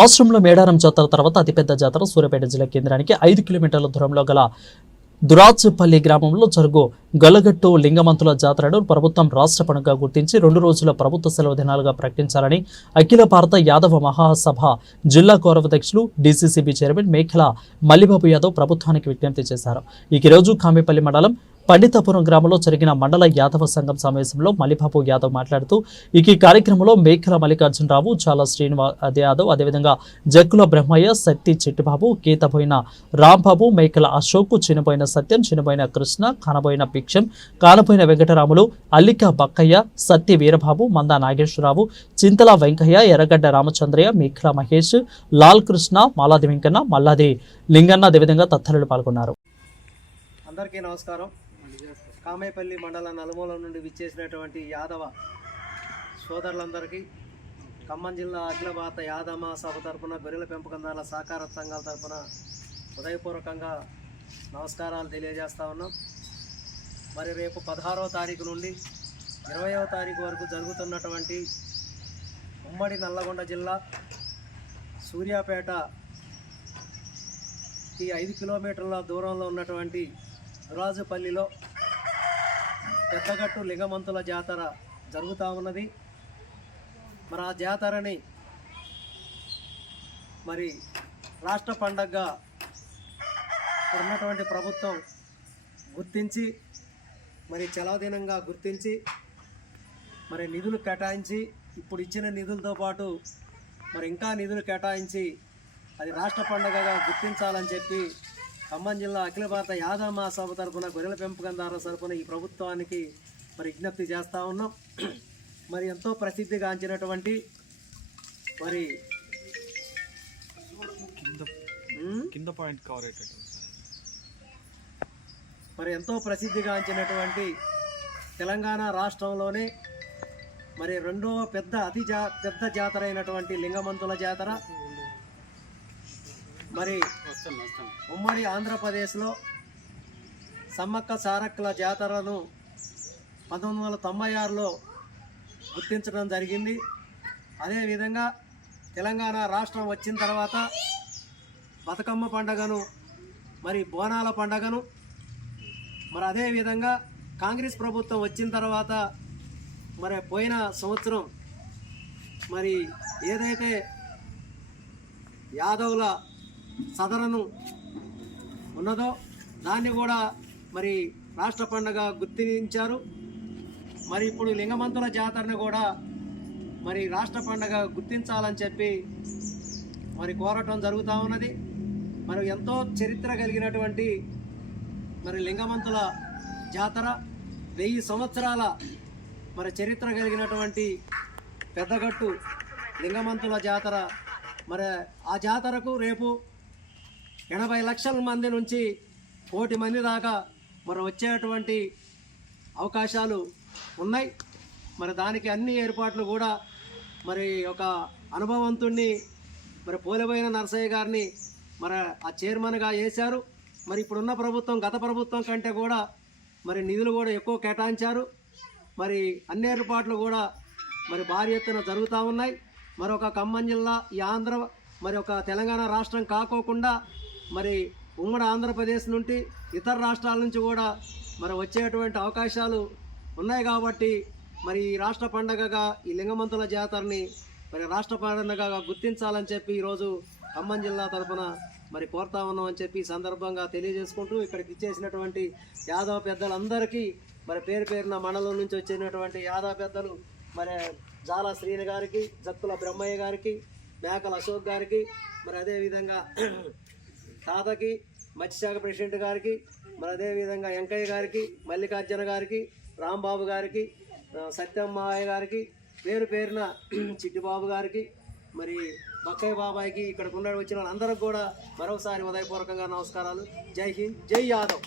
రాష్ట్రంలో మేడారం జాతర తర్వాత అతిపెద్ద జాతర సూర్యాపేట జిల్లా కేంద్రానికి 5 కిలోమీటర్ల దూరంలో గల దురాచుపల్లి గ్రామంలో జరుగు గొల్లగట్టు లింగమంతుల జాతరను ప్రభుత్వం రాష్ట్ర పండుగగా గుర్తించి 2 రోజుల ప్రభుత్వ సెలవు దినాలుగా ప్రకటించాలని అఖిల భారత యాదవ మహాసభ జిల్లా గౌరవాధ్యక్షులు డీసీసీబీ చైర్మన్ మేఖల మల్లిబాబు యాదవ్ ప్రభుత్వానికి విజ్ఞప్తి చేశారు. ఈ రోజు కామెపల్లి మండలం పండితాపురం గ్రామంలో జరిగిన మండల యాదవ సంఘం సమావేశంలో మల్లిబాబు యాదవ్ మాట్లాడుతూ ఈ కార్యక్రమంలో మేఖల మల్లికార్జునరావు, చాలా శ్రీనివాస్ యాదవ్, అదేవిధంగా జక్కుల బ్రహ్మయ్య, సత్తి చిట్టిబాబు, గీతపోయిన రాంబాబు, మేకల అశోక్, చిన్నపోయిన సత్యం, చిన్నపోయిన కృష్ణ, కానబోయిన భిక్షం, కానపోయిన వెంకటరాములు, అల్లిక బక్కయ్య, సత్తి వీరబాబు, మందా నాగేశ్వరరావు, చింతల వెంకయ్య, ఎర్రగడ్డ రామచంద్రయ్య, మేఖల మహేష్, లాల్ కృష్ణ, మాలాది వెంకన్న, మల్లాది లింగన్న అదేవిధంగా తదితరులు పాల్గొన్నారు. అందరికీ నమస్కారం. కామేపల్లి మండల నలుమూల నుండి విచ్చేసినటువంటి యాదవ సోదరులందరికీ ఖమ్మం జిల్లా అఖిల భారత యాదవ మహాసభ తరపున గొర్రెల పెంపకందారుల సహకార సంఘాల తరపున హృదయపూర్వకంగా నమస్కారాలు తెలియజేస్తా ఉన్నాం. మరి రేపు 16వ తారీఖు నుండి 20వ తారీఖు వరకు జరుగుతున్నటువంటి ఉమ్మడి నల్లగొండ జిల్లా సూర్యాపేటకి 5 కిలోమీటర్ల దూరంలో ఉన్నటువంటి దురాజుపల్లిలో పెద్దగట్టు లింగమంతుల జాతర జరుగుతూ ఉన్నది. మరి ఆ జాతరని మరి రాష్ట్ర పండగగా ఉన్నటువంటి ప్రభుత్వం గుర్తించి మరి సెలవు దినంగా గుర్తించి మరి నిధులు కేటాయించి ఇప్పుడు ఇచ్చిన నిధులతో పాటు మరి ఇంకా నిధులు కేటాయించి అది రాష్ట్ర పండగగా గుర్తించాలని చెప్పి ఖమ్మం జిల్లా అఖిల భారత యాదవ మహాసభ తరపున గొర్రెల పెంపకందారుల తరపున ఈ ప్రభుత్వానికి మరి విజ్ఞప్తి చేస్తూ ఉన్నాం. మరి ఎంతో ప్రసిద్ధిగాంచినటువంటి మరి ఎంతో ప్రసిద్ధిగాంచినటువంటి తెలంగాణ రాష్ట్రంలోనే మరి రెండవ పెద్ద జాతర అయినటువంటి లింగమంతుల జాతర మరి ఉమ్మడి ఆంధ్రప్రదేశ్లో సమ్మక్క సారక్కల జాతరను 1996లో గుర్తించడం జరిగింది. అదేవిధంగా తెలంగాణ రాష్ట్రం వచ్చిన తర్వాత బతుకమ్మ పండుగను మరి బోనాల పండుగను మరి అదేవిధంగా కాంగ్రెస్ ప్రభుత్వం వచ్చిన తర్వాత మరి పోయిన సంవత్సరం మరి ఏదైతే యాదవుల సదరను ఉన్నదో దాన్ని కూడా మరి రాష్ట్ర పండుగ గుర్తించారు. మరి ఇప్పుడు లింగమంతుల జాతరను కూడా మరి రాష్ట్ర పండుగ గుర్తించాలని చెప్పి మరి కోరటం జరుగుతూ ఉన్నది. మరి ఎంతో చరిత్ర కలిగినటువంటి మరి లింగమంతుల జాతర 1000 సంవత్సరాల మరి చరిత్ర కలిగినటువంటి పెద్దగట్టు లింగమంతుల జాతర. మరి ఆ జాతరకు రేపు 80 లక్షల మంది నుంచి 1 కోటి మంది దాకా మరి వచ్చేటువంటి అవకాశాలు ఉన్నాయి. మరి దానికి అన్ని ఏర్పాట్లు కూడా మరి ఒక అనుభవవంతుణ్ణి మరి పోలిపోయిన నరసయ్య గారిని మరి ఆ చైర్మన్గా వేశారు. మరి ఇప్పుడున్న ప్రభుత్వం గత ప్రభుత్వం కంటే కూడా మరి నిధులు కూడా ఎక్కువ కేటాయించారు. మరి అన్ని ఏర్పాట్లు కూడా మరి భారీ ఎత్తున జరుగుతూ ఉన్నాయి. మరి ఒక ఖమ్మం జిల్లా ఈ ఆంధ్ర మరి ఒక తెలంగాణ రాష్ట్రం కాకోకుండా మరి ఉమ్మడి ఆంధ్రప్రదేశ్ నుండి ఇతర రాష్ట్రాల నుంచి కూడా మరి వచ్చేటువంటి అవకాశాలు ఉన్నాయి. కాబట్టి మరి ఈ రాష్ట్ర పండగగా ఈ లింగమంతుల జాతరని మరి రాష్ట్ర పండగగా గుర్తించాలని చెప్పి ఈరోజు ఖమ్మం జిల్లా తరఫున మరి కోరుతా ఉన్నాం అని చెప్పి సందర్భంగా తెలియజేసుకుంటూ ఇక్కడికి ఇచ్చేసినటువంటి యాదవ పెద్దలందరికీ మరి పేరున మండలం నుంచి వచ్చినటువంటి యాదవ పెద్దలు మరి జాల శ్రీని గారికి, జక్కుల బ్రహ్మయ్య గారికి, మేకల అశోక్ గారికి, మరి అదేవిధంగా తాతకి, మత్స్యశాఖ ప్రెసిడెంట్ గారికి, మరి అదేవిధంగా వెంకయ్య గారికి, మల్లికార్జున గారికి, రాంబాబు గారికి, సత్యమ్మాయ గారికి, పేరున చిట్టిబాబు గారికి, మరి బక్కయ్య బాబాయికి, ఇక్కడికి వచ్చిన వాళ్ళందరికీ కూడా మరొకసారి హృదయపూర్వకంగా నమస్కారాలు. జై హింద్, జై యాదవ్.